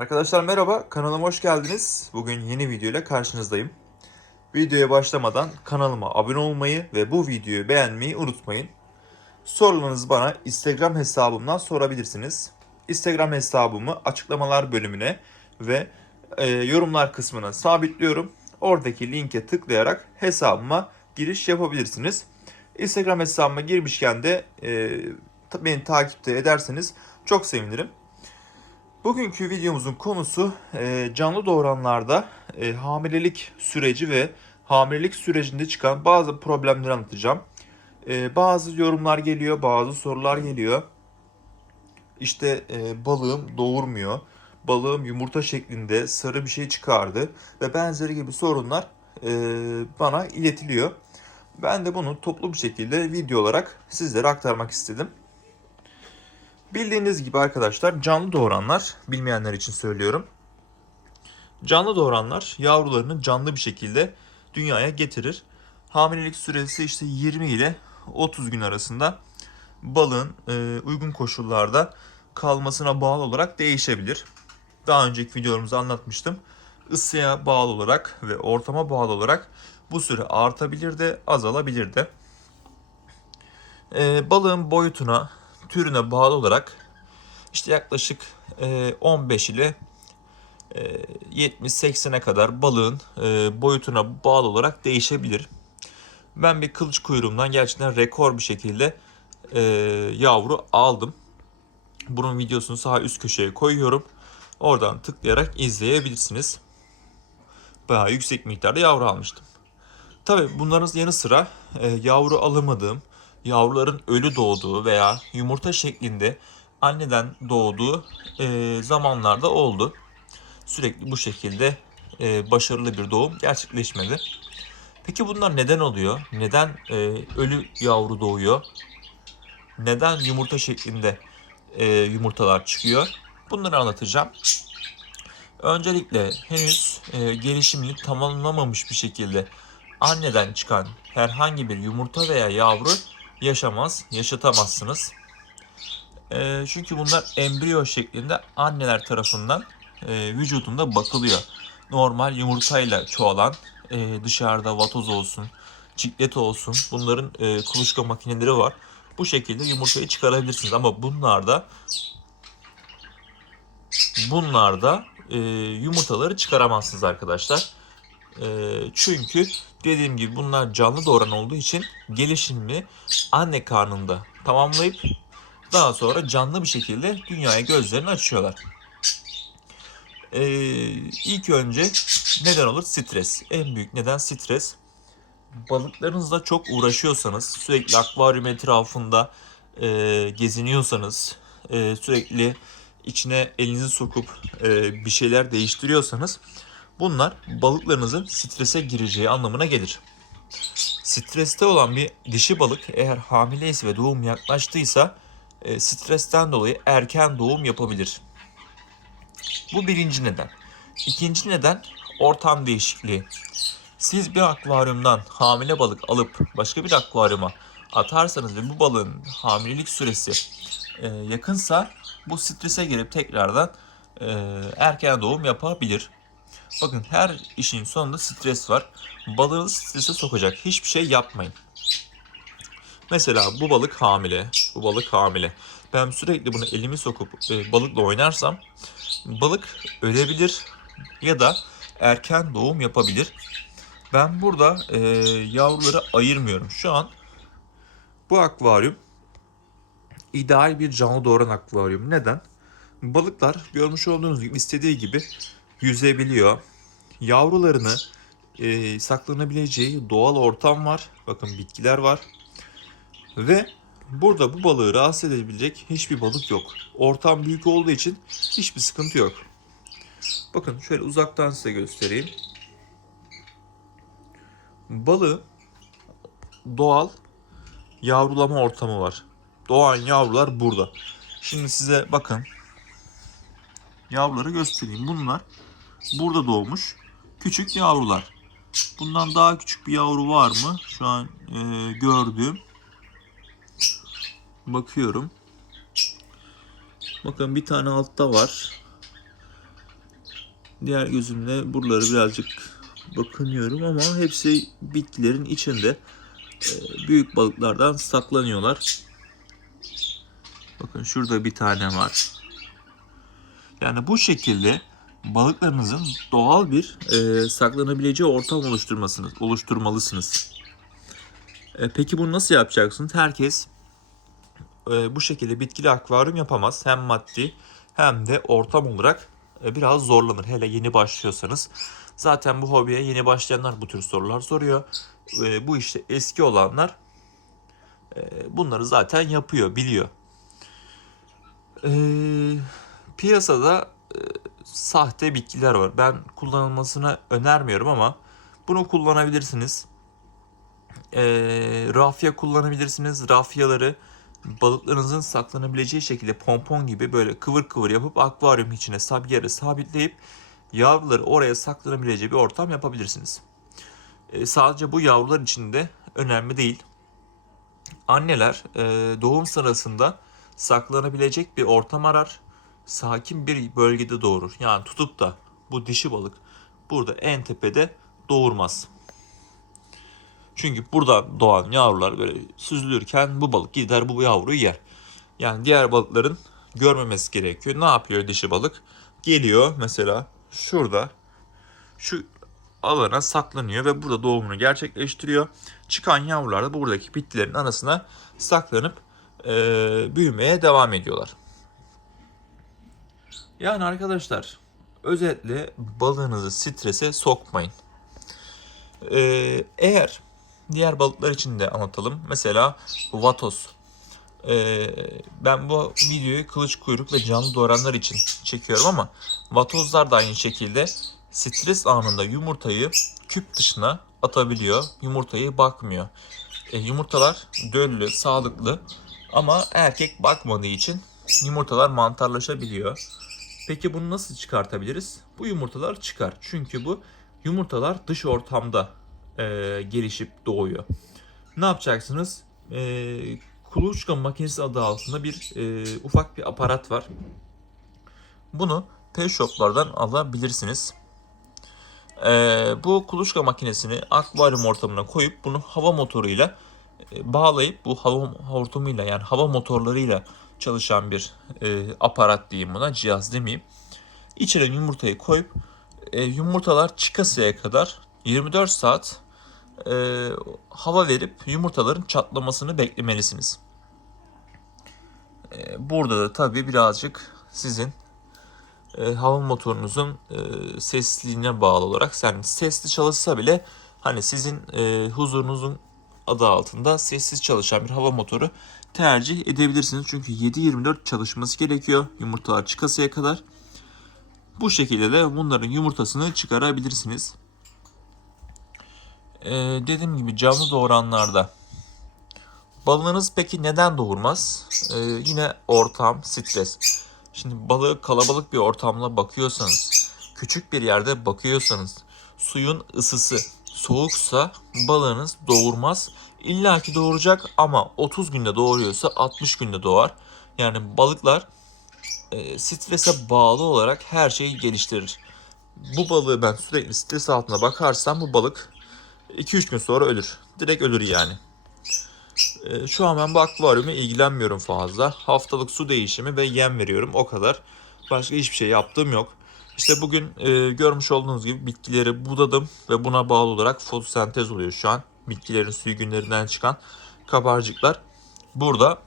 Arkadaşlar merhaba, kanalıma hoş geldiniz. Bugün yeni video ile karşınızdayım. Videoya başlamadan kanalıma abone olmayı ve bu videoyu beğenmeyi unutmayın. Sorularınızı bana Instagram hesabımdan sorabilirsiniz. Instagram hesabımı açıklamalar bölümüne ve e, yorumlar kısmına sabitliyorum. Oradaki linke tıklayarak hesabıma giriş yapabilirsiniz. Instagram hesabıma girmişken de e, beni takipte ederseniz çok sevinirim. Bugünkü videomuzun konusu e, canlı doğuranlarda e, hamilelik süreci ve hamilelik sürecinde çıkan bazı problemleri anlatacağım. E, bazı yorumlar geliyor, bazı sorular geliyor. İşte e, balığım doğurmuyor, balığım yumurta şeklinde sarı bir şey çıkardı ve benzeri gibi sorunlar e, bana iletiliyor. Ben de bunu toplu bir şekilde video olarak sizlere aktarmak istedim. Bildiğiniz gibi arkadaşlar canlı doğuranlar, bilmeyenler için söylüyorum. Canlı doğuranlar yavrularını canlı bir şekilde dünyaya getirir. Hamilelik süresi işte 20 ile 30 gün arasında balığın e, uygun koşullarda kalmasına bağlı olarak değişebilir. Daha önceki videolarımızda anlatmıştım. Isıya bağlı olarak ve ortama bağlı olarak bu süre artabilir de azalabilir de. E, balığın boyutuna, türüne bağlı olarak işte yaklaşık e, 15 ile e, 70-80'e kadar balığın e, boyutuna bağlı olarak değişebilir. Ben bir kılıç kuyruğumdan gerçekten rekor bir şekilde e, yavru aldım. Bunun videosunu sağ üst köşeye koyuyorum. Oradan tıklayarak izleyebilirsiniz. Bayağı yüksek miktarda yavru almıştım. Tabi bunların yanı sıra yavru alamadığım, yavruların ölü doğduğu veya yumurta şeklinde anneden doğduğu e, zamanlarda oldu. Sürekli bu şekilde e, başarılı bir doğum gerçekleşmedi. Peki bunlar neden oluyor? Neden e, ölü yavru doğuyor? Neden yumurta şeklinde e, yumurtalar çıkıyor? Bunları anlatacağım. Öncelikle henüz e, gelişimini tamamlamamış bir şekilde anneden çıkan herhangi bir yumurta veya yavru yaşamaz, yaşatamazsınız. E, çünkü bunlar embriyo şeklinde anneler tarafından e, vücudunda bakılıyor. Normal yumurtayla çoğalan e, dışarıda vatoz olsun, ciklet olsun bunların e, kuluçka makineleri var. Bu şekilde yumurtayı çıkarabilirsiniz ama bunlarda bunlarda e, yumurtaları çıkaramazsınız arkadaşlar. E, çünkü dediğim gibi bunlar canlı doğuran olduğu için gelişimini anne karnında tamamlayıp daha sonra canlı bir şekilde dünyaya gözlerini açıyorlar. Ee, ilk önce neden olur? Stres. En büyük neden stres. Balıklarınızla çok uğraşıyorsanız, sürekli akvaryum etrafında e, geziniyorsanız, e, sürekli içine elinizi sokup e, bir şeyler değiştiriyorsanız bunlar balıklarınızın strese gireceği anlamına gelir. Streste olan bir dişi balık eğer hamileyse ve doğum yaklaştıysa e, stresten dolayı erken doğum yapabilir. Bu birinci neden. İkinci neden ortam değişikliği. Siz bir akvaryumdan hamile balık alıp başka bir akvaryuma atarsanız ve bu balığın hamilelik süresi e, yakınsa bu strese girip tekrardan e, erken doğum yapabilir. Bakın her işin sonunda stres var. Balığınızı strese sokacak hiçbir şey yapmayın. Mesela bu balık hamile, bu balık hamile. Ben sürekli bunu elimi sokup e, balıkla oynarsam balık ölebilir ya da erken doğum yapabilir. Ben burada e, yavruları ayırmıyorum. Şu an bu akvaryum ideal bir canlı doğuran akvaryum. Neden? Balıklar görmüş olduğunuz gibi istediği gibi yüzebiliyor. Yavrularını e, saklanabileceği doğal ortam var. Bakın bitkiler var. Ve burada bu balığı rahatsız edebilecek hiçbir balık yok. Ortam büyük olduğu için hiçbir sıkıntı yok. Bakın şöyle uzaktan size göstereyim. Balığı doğal yavrulama ortamı var. Doğan yavrular burada. Şimdi size bakın. Yavruları göstereyim. Bunlar burada doğmuş. Küçük yavrular. Bundan daha küçük bir yavru var mı? Şu an e, gördüğüm. Bakıyorum. Bakın bir tane altta var. Diğer gözümle buraları birazcık bakınıyorum ama hepsi bitkilerin içinde. Ee, büyük balıklardan saklanıyorlar. Bakın şurada bir tane var. Yani bu şekilde balıklarınızın doğal bir e, saklanabileceği ortam oluşturmasını oluşturmalısınız. E, peki bunu nasıl yapacaksınız? Herkes e, bu şekilde bitkili akvaryum yapamaz. Hem maddi hem de ortam olarak e, biraz zorlanır. Hele yeni başlıyorsanız. Zaten bu hobiye yeni başlayanlar bu tür sorular soruyor. E, bu işte eski olanlar e, bunları zaten yapıyor, biliyor. E, piyasada sahte bitkiler var. Ben kullanılmasını önermiyorum ama bunu kullanabilirsiniz. E, rafya kullanabilirsiniz. Rafyaları balıklarınızın saklanabileceği şekilde pompon gibi böyle kıvır kıvır yapıp akvaryum içine sab yere sabitleyip yavruları oraya saklanabileceği bir ortam yapabilirsiniz. E, sadece bu yavrular için de önemli değil. Anneler e, doğum sırasında saklanabilecek bir ortam arar. Sakin bir bölgede doğurur. Yani tutup da bu dişi balık burada en tepede doğurmaz. Çünkü burada doğan yavrular böyle süzülürken bu balık gider bu yavruyu yer. Yani diğer balıkların görmemesi gerekiyor. Ne yapıyor dişi balık? Geliyor mesela şurada şu alana saklanıyor ve burada doğumunu gerçekleştiriyor. Çıkan yavrular da buradaki bitkilerin arasına saklanıp e, büyümeye devam ediyorlar. Yani arkadaşlar özetle balığınızı strese sokmayın. Ee, eğer diğer balıklar için de anlatalım. Mesela vatos. Ee, ben bu videoyu kılıç kuyruk ve canlı doğuranlar için çekiyorum ama vatozlar da aynı şekilde stres anında yumurtayı küp dışına atabiliyor. Yumurtayı bakmıyor. E, yumurtalar döllü, sağlıklı ama erkek bakmadığı için yumurtalar mantarlaşabiliyor. Peki bunu nasıl çıkartabiliriz? Bu yumurtalar çıkar. Çünkü bu yumurtalar dış ortamda e, gelişip doğuyor. Ne yapacaksınız? E, kuluçka makinesi adı altında bir e, ufak bir aparat var. Bunu pet shoplardan alabilirsiniz. E, bu kuluçka makinesini akvaryum ortamına koyup bunu hava motoruyla e, bağlayıp bu hava hortumuyla yani hava motorlarıyla çalışan bir e, aparat diyeyim buna cihaz demeyeyim. İçine yumurtayı koyup e, yumurtalar çıkasıya kadar 24 saat e, hava verip yumurtaların çatlamasını beklemelisiniz. E, burada da tabii birazcık sizin e, hava motorunuzun e, sesliğine bağlı olarak yani sesli çalışsa bile hani sizin e, huzurunuzun adı altında sessiz çalışan bir hava motoru tercih edebilirsiniz. Çünkü 7-24 çalışması gerekiyor yumurtalar çıkasıya kadar. Bu şekilde de bunların yumurtasını çıkarabilirsiniz. Ee, dediğim gibi canlı doğuranlarda balığınız peki neden doğurmaz? Ee, yine ortam, stres. Şimdi balığı kalabalık bir ortamla bakıyorsanız, küçük bir yerde bakıyorsanız, suyun ısısı soğuksa balığınız doğurmaz. İlla ki doğuracak ama 30 günde doğuruyorsa 60 günde doğar. Yani balıklar e, strese bağlı olarak her şeyi geliştirir. Bu balığı ben sürekli stres altına bakarsam bu balık 2-3 gün sonra ölür. Direkt ölür yani. E, şu an ben bu akvaryuma ilgilenmiyorum fazla. Haftalık su değişimi ve yem veriyorum o kadar. Başka hiçbir şey yaptığım yok. İşte bugün e, görmüş olduğunuz gibi bitkileri budadım ve buna bağlı olarak fotosentez oluyor şu an. Bitkilerin suyu günlerinden çıkan kabarcıklar burada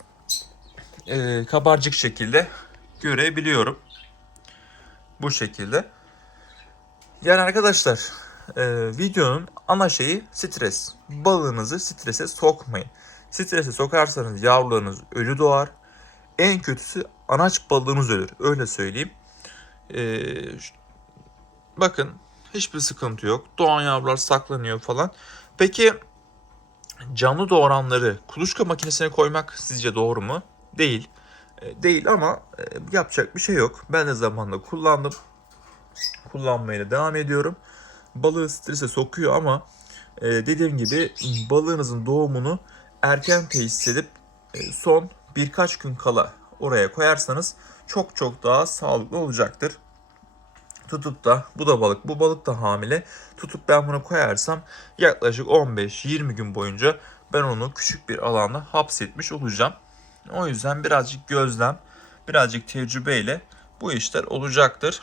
e, kabarcık şekilde görebiliyorum. Bu şekilde. Yani arkadaşlar e, videonun ana şeyi stres. Balığınızı strese sokmayın. Strese sokarsanız yavrularınız ölü doğar. En kötüsü anaç balığınız ölür. Öyle söyleyeyim. E, bakın hiçbir sıkıntı yok. Doğan yavrular saklanıyor falan. Peki canlı doğuranları kuluçka makinesine koymak sizce doğru mu? Değil. E, değil ama e, yapacak bir şey yok. Ben de zamanla kullandım. Kullanmaya da devam ediyorum. Balığı strese sokuyor ama e, dediğim gibi balığınızın doğumunu erken tesis edip e, son birkaç gün kala oraya koyarsanız çok çok daha sağlıklı olacaktır. Tutup da bu da balık bu balık da hamile tutup ben bunu koyarsam yaklaşık 15-20 gün boyunca ben onu küçük bir alanda hapsetmiş olacağım. O yüzden birazcık gözlem, birazcık tecrübeyle bu işler olacaktır.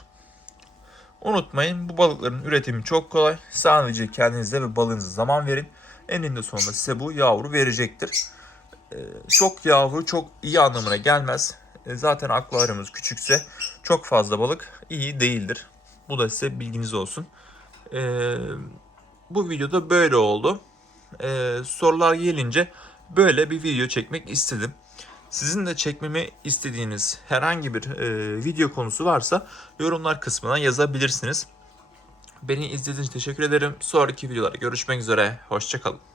Unutmayın bu balıkların üretimi çok kolay. Sadece kendinize ve balığınıza zaman verin. Eninde sonunda size bu yavru verecektir. Ee, çok yavru çok iyi anlamına gelmez. E, Zaten akvaryumumuz küçükse çok fazla balık iyi değildir. Bu da size bilginiz olsun. Ee, bu videoda böyle oldu. Ee, sorular gelince böyle bir video çekmek istedim. Sizin de çekmemi istediğiniz herhangi bir e, video konusu varsa yorumlar kısmına yazabilirsiniz. Beni izlediğiniz için teşekkür ederim. Sonraki videolarda görüşmek üzere. Hoşçakalın.